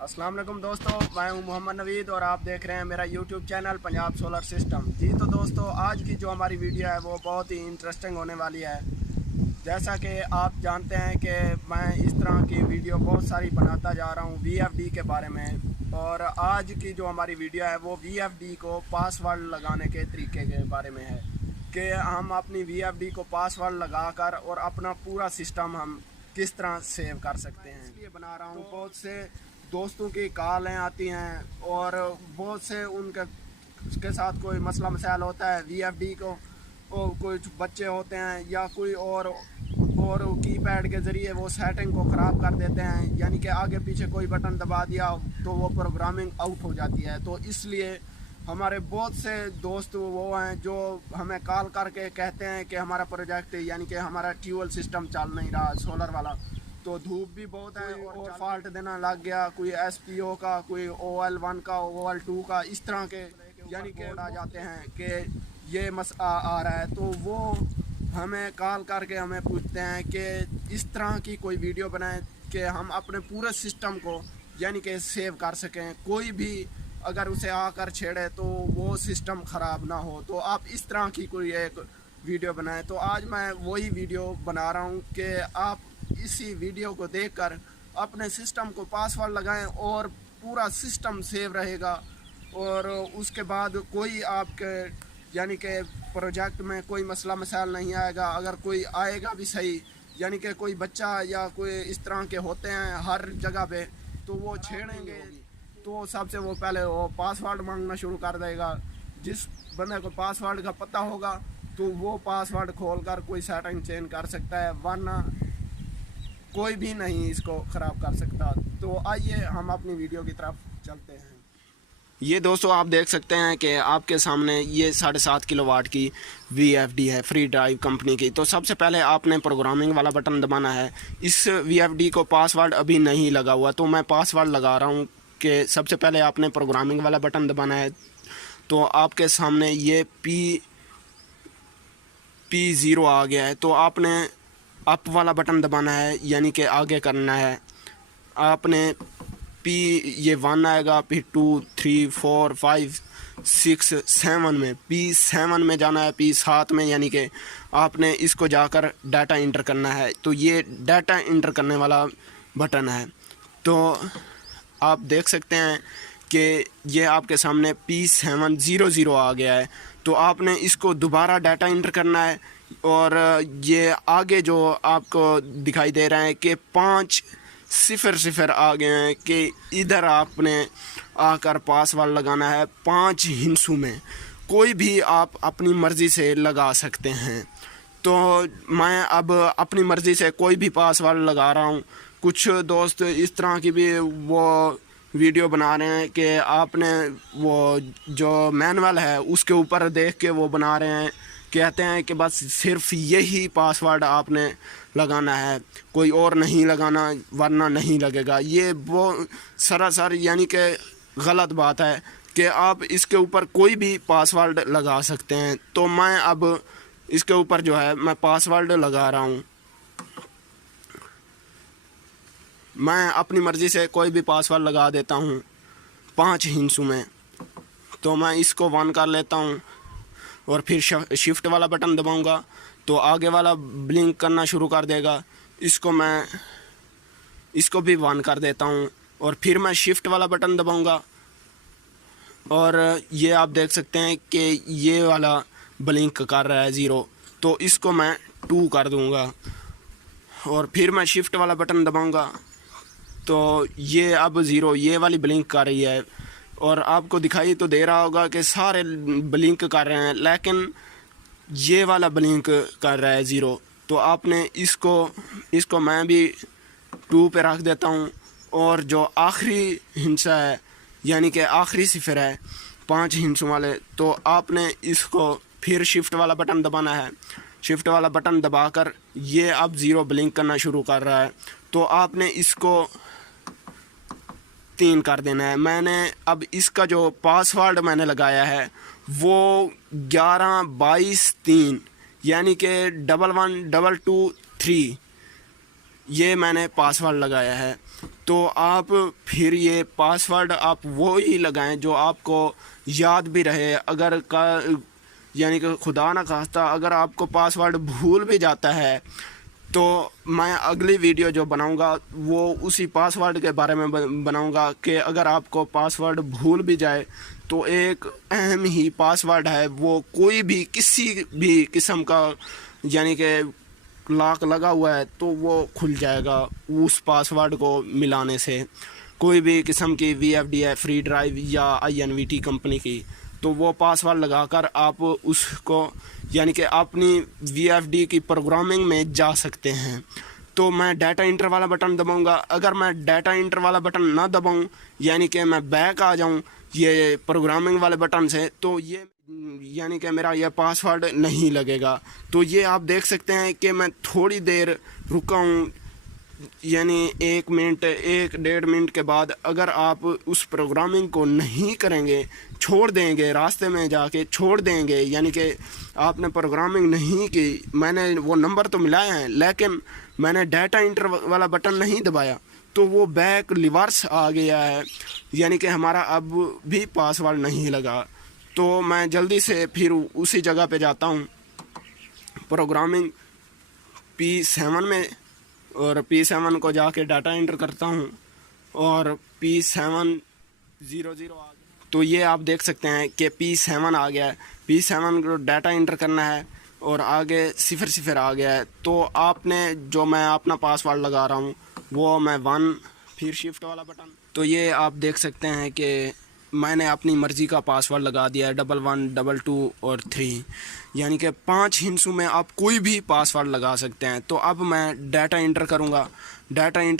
अस्सलाम वालेकुम दोस्तों, मैं हूं मोहम्मद नवीद और आप देख रहे हैं मेरा YouTube channel Punjab solar system. जी तो दोस्तों, आज की जो हमारी वीडियो है वो बहुत ही इंटरेस्टिंग होने वाली है। जैसा कि आप जानते हैं कि मैं इस तरह की वीडियो बहुत सारी बनाता जा रहा हूं VFD के बारे में, और आज की जो हमारी वीडियो है वो VFD को पासवर्ड लगाने के तरीके के बारे में है कि हम अपनी VFD को पासवर्ड लगाकर और अपना पूरा सिस्टम हम किस तरह सेव कर सकते हैं। इसलिए बना रहा हूँ, बहुत से दोस्तों की कॉलें आती हैं और बहुत से उसके साथ कोई मसला मसाइल होता है VFD को, और कुछ बच्चे होते हैं या कोई और कीपैड के ज़रिए वो सेटिंग को ख़राब कर देते हैं, यानी कि आगे पीछे कोई बटन दबा दिया तो वो प्रोग्रामिंग आउट हो जाती है। तो इसलिए हमारे बहुत से दोस्त वो हैं जो हमें कॉल करके कहते हैं कि हमारा प्रोजेक्ट यानी कि हमारा ट्यूबवेल सिस्टम चल नहीं रहा सोलर वाला, तो धूप भी बहुत है और फॉल्ट देना लग गया, कोई SPO का, कोई OL1 का, OL2 का, इस तरह के यानी कि आ जाते हैं कि ये मसला आ रहा है। तो वो हमें कॉल करके हमें पूछते हैं कि इस तरह की कोई वीडियो बनाएं कि हम अपने पूरे सिस्टम को यानी कि सेव कर सकें, कोई भी अगर उसे आकर छेड़े तो वो सिस्टम ख़राब ना हो। तो आप इस तरह की कोई एक वीडियो बनाएं। तो आज मैं वही वीडियो बना रहा हूँ कि आप इसी वीडियो को देखकर अपने सिस्टम को पासवर्ड लगाएं और पूरा सिस्टम सेव रहेगा, और उसके बाद कोई आपके यानी कि प्रोजेक्ट में कोई मसला मसाइल नहीं आएगा। अगर कोई आएगा भी सही, यानी कि कोई बच्चा या कोई इस तरह के होते हैं हर जगह पे, तो वो छेड़ेंगे तो सबसे वो पहले वो पासवर्ड मांगना शुरू कर देगा। जिस बंदे को पासवर्ड का पता होगा तो वो पासवर्ड खोलकर कोई सेटिंग चेंज कर सकता है, वरना कोई भी नहीं इसको ख़राब कर सकता। तो आइए हम अपनी वीडियो की तरफ चलते हैं। ये दोस्तों आप देख सकते हैं कि आपके सामने ये 7.5 किलोवाट की VFD है, फ्री ड्राइव कंपनी की। तो सबसे पहले आपने प्रोग्रामिंग वाला बटन दबाना है। इस VFD को पासवर्ड अभी नहीं लगा हुआ, तो मैं पासवर्ड लगा रहा हूँ कि सबसे पहले आपने प्रोग्रामिंग वाला बटन दबाना है। तो आपके सामने ये P0 आ गया है, तो आपने अप वाला बटन दबाना है, यानी कि आगे करना है। आपने ये 1 आएगा, फिर 2 3 4 5 6 7 में P7 में जाना है, P7 में, यानी कि आपने इसको जाकर डाटा इंटर करना है। तो ये डाटा इंटर करने वाला बटन है। तो आप देख सकते हैं कि ये आपके सामने P700 आ गया है। तो आपने इसको दोबारा डाटा इंटर करना है, और ये आगे जो आपको दिखाई दे रहा है कि 5 0 आ गए हैं, कि इधर आपने आकर पासवर्ड लगाना है 5 हिंसों में। कोई भी आप अपनी मर्ज़ी से लगा सकते हैं। तो मैं अब अपनी मर्ज़ी से कोई भी पासवर्ड लगा रहा हूँ। कुछ दोस्त इस तरह की भी वो वीडियो बना रहे हैं कि आपने वो जो मैनुअल है उसके ऊपर देख के वो बना रहे हैं, कहते हैं कि बस सिर्फ यही पासवर्ड आपने लगाना है, कोई और नहीं लगाना वरना नहीं लगेगा। ये वो सरासर यानी कि गलत बात है कि आप इसके ऊपर कोई भी पासवर्ड लगा सकते हैं। तो मैं अब इसके ऊपर जो है मैं पासवर्ड लगा रहा हूँ। मैं अपनी मर्ज़ी से कोई भी पासवर्ड लगा देता हूँ 5 हिंसों में। तो मैं इसको 1 कर लेता हूँ और फिर शिफ्ट वाला बटन दबाऊंगा तो आगे वाला ब्लिंक करना शुरू कर देगा। इसको भी 1 कर देता हूँ और फिर मैं शिफ्ट वाला बटन दबाऊंगा, और ये आप देख सकते हैं कि ये वाला ब्लिंक कर रहा है 0, तो इसको मैं 2 कर दूंगा, और फिर मैं शिफ्ट वाला बटन दबाऊंगा तो ये अब 0 ये वाली ब्लिंक कर रही है। और आपको दिखाई तो दे रहा होगा कि सारे ब्लिंक कर रहे हैं, लेकिन ये वाला ब्लिंक कर रहा है 0। तो आपने इसको मैं भी 2 पे रख देता हूँ, और जो आखिरी हिस्सा है यानी कि आखिरी 0 है 5 हिंसों वाले, तो आपने इसको फिर शिफ्ट वाला बटन दबाना है। शिफ्ट वाला बटन दबाकर ये अब 0 ब्लिंक करना शुरू कर रहा है, तो आपने इसको 3 कर देना है। मैंने अब इसका जो पासवर्ड मैंने लगाया है वो 1122 यानी कि 112223 ये मैंने पासवर्ड लगाया है। तो आप फिर ये पासवर्ड आप वो ही लगाएं जो आपको याद भी रहे। अगर का यानी कि खुदा ना खास्ता अगर आपको पासवर्ड भूल भी जाता है तो मैं अगली वीडियो जो बनाऊंगा वो उसी पासवर्ड के बारे में बनाऊंगा कि अगर आपको पासवर्ड भूल भी जाए तो एक अहम ही पासवर्ड है, वो कोई भी किसी भी किस्म का यानी कि लॉक लगा हुआ है तो वो खुल जाएगा उस पासवर्ड को मिलाने से। कोई भी किस्म की VFD है, फ्री ड्राइव या INVT कंपनी की, तो वो पासवर्ड लगाकर आप उसको यानी कि अपनी VFD की प्रोग्रामिंग में जा सकते हैं। तो मैं डाटा इंटर वाला बटन दबाऊंगा। अगर मैं डाटा इंटर वाला बटन ना दबाऊं यानी कि मैं बैक आ जाऊं ये प्रोग्रामिंग वाले बटन से, तो ये यानी कि मेरा यह पासवर्ड नहीं लगेगा। तो ये आप देख सकते हैं कि मैं थोड़ी देर रुका हूँ, यानी 1 मिनट 1-1.5 मिनट के बाद अगर आप उस प्रोग्रामिंग को नहीं करेंगे, छोड़ देंगे, रास्ते में जाके छोड़ देंगे, यानी कि आपने प्रोग्रामिंग नहीं की, मैंने वो नंबर तो मिलाए हैं लेकिन मैंने डाटा इंटर वाला बटन नहीं दबाया तो वो बैक रिवर्स आ गया है, यानी कि हमारा अब भी पासवर्ड नहीं लगा। तो मैं जल्दी से फिर उसी जगह पे जाता हूँ प्रोग्रामिंग P7 में, और P7 को जाके डाटा इंटर करता हूँ और P700 आ गया। तो ये आप देख सकते हैं कि P7 आ गया है। P7 को डाटा इंटर करना है और आगे 0 आ गया है। तो आपने जो मैं अपना पासवर्ड लगा रहा हूँ वो मैं 1, फिर शिफ्ट वाला बटन। तो ये आप देख सकते हैं कि मैंने अपनी मर्ज़ी का पासवर्ड लगा दिया है, 11, 22 और 3, यानी कि 5 हिंसों में आप कोई भी पासवर्ड लगा सकते हैं। तो अब मैं डाटा इंटर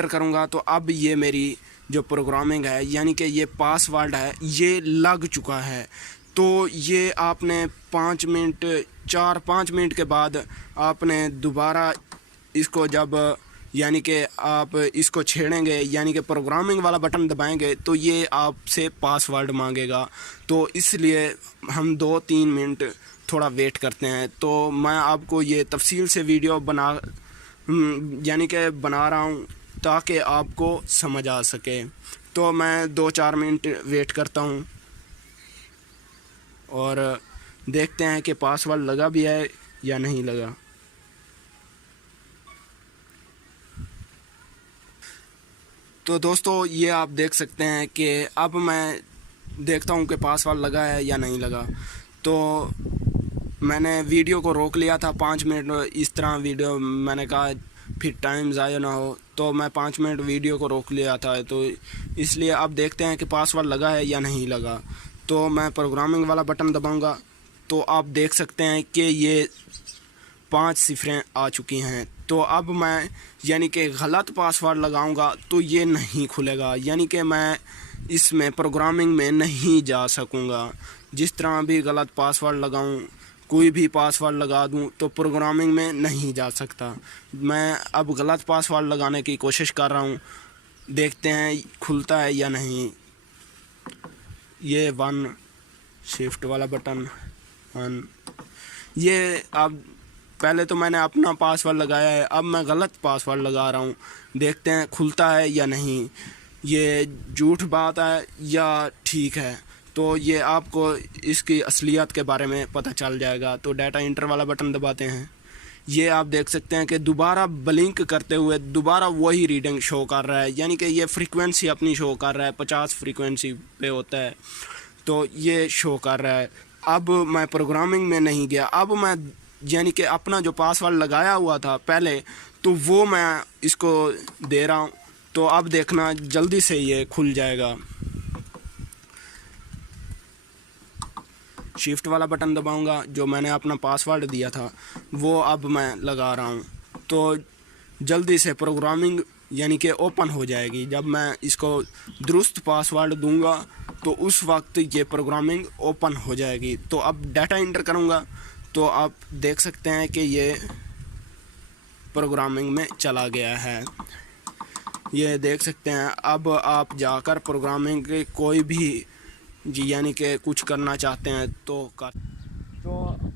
करूँगा तो अब ये मेरी जो प्रोग्रामिंग है यानी कि ये पासवर्ड है ये लग चुका है। तो ये आपने 4-5 मिनट के बाद आपने दोबारा इसको जब यानी कि आप इसको छेड़ेंगे यानी कि प्रोग्रामिंग वाला बटन दबाएंगे तो ये आपसे पासवर्ड मांगेगा। तो इसलिए हम 2-3 मिनट थोड़ा वेट करते हैं। तो मैं आपको ये तफसील से वीडियो यानी कि बना रहा हूँ ताकि आपको समझ आ सके। तो मैं 2-4 मिनट वेट करता हूँ और देखते हैं कि पासवर्ड लगा भी है या नहीं लगा। तो दोस्तों ये आप देख सकते हैं कि अब मैं देखता हूँ कि पासवर्ड लगा है या नहीं लगा। तो मैंने वीडियो को रोक लिया था 5 मिनट, इस तरह वीडियो मैंने कहा फिर टाइम ज़ाया ना हो, तो मैं 5 मिनट वीडियो को रोक लिया था। तो इसलिए अब देखते हैं कि पासवर्ड लगा है या नहीं लगा। तो मैं प्रोग्रामिंग वाला बटन दबाऊँगा तो आप देख सकते हैं कि ये 5 सिफरें आ चुकी हैं। तो अब मैं यानी कि गलत पासवर्ड लगाऊंगा तो ये नहीं खुलेगा, यानी कि मैं इसमें प्रोग्रामिंग में नहीं जा सकूंगा। जिस तरह भी गलत पासवर्ड लगाऊं, कोई भी पासवर्ड लगा दूं तो प्रोग्रामिंग में नहीं जा सकता। मैं अब गलत पासवर्ड लगाने की कोशिश कर रहा हूं, देखते हैं खुलता है या नहीं। ये 1 शिफ्ट वाला बटन 1, ये अब पहले तो मैंने अपना पासवर्ड लगाया है, अब मैं गलत पासवर्ड लगा रहा हूँ, देखते हैं खुलता है या नहीं, ये झूठ बात है या ठीक है। तो ये आपको इसकी असलियत के बारे में पता चल जाएगा। तो डाटा इंटर वाला बटन दबाते हैं, ये आप देख सकते हैं कि दोबारा ब्लिंक करते हुए दोबारा वही रीडिंग शो कर रहा है, यानी कि ये फ्रीक्वेंसी अपनी शो कर रहा है, 50 फ्रीक्वेंसी पे होता है तो ये शो कर रहा है। अब मैं प्रोग्रामिंग में नहीं गया, अब मैं यानी कि अपना जो पासवर्ड लगाया हुआ था पहले तो वो मैं इसको दे रहा हूँ। तो अब देखना जल्दी से ये खुल जाएगा। शिफ्ट वाला बटन दबाऊंगा, जो मैंने अपना पासवर्ड दिया था वो अब मैं लगा रहा हूँ तो जल्दी से प्रोग्रामिंग यानी कि ओपन हो जाएगी। जब मैं इसको दुरुस्त पासवर्ड दूंगा तो उस वक्त ये प्रोग्रामिंग ओपन हो जाएगी। तो अब डाटा इंटर करूँगा तो आप देख सकते हैं कि ये प्रोग्रामिंग में चला गया है, ये देख सकते हैं। अब आप जाकर प्रोग्रामिंग के कोई भी यानी कि कुछ करना चाहते हैं तो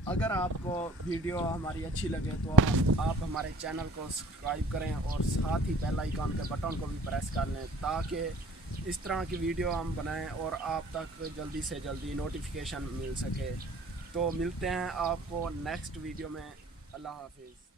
اگر آپ کو ویڈیو ہماری اچھی لگے تو آپ ہمارے چینل کو سبسکرائب کریں اور ساتھ ہی بیل آئیکن کے بٹن کو بھی پریس کر لیں تاکہ اس طرح کی ویڈیو ہم بنائیں اور آپ تک جلدی سے جلدی نوٹیفیکیشن مل سکے. تو ملتے ہیں آپ کو نیکسٹ ویڈیو میں. اللہ حافظ.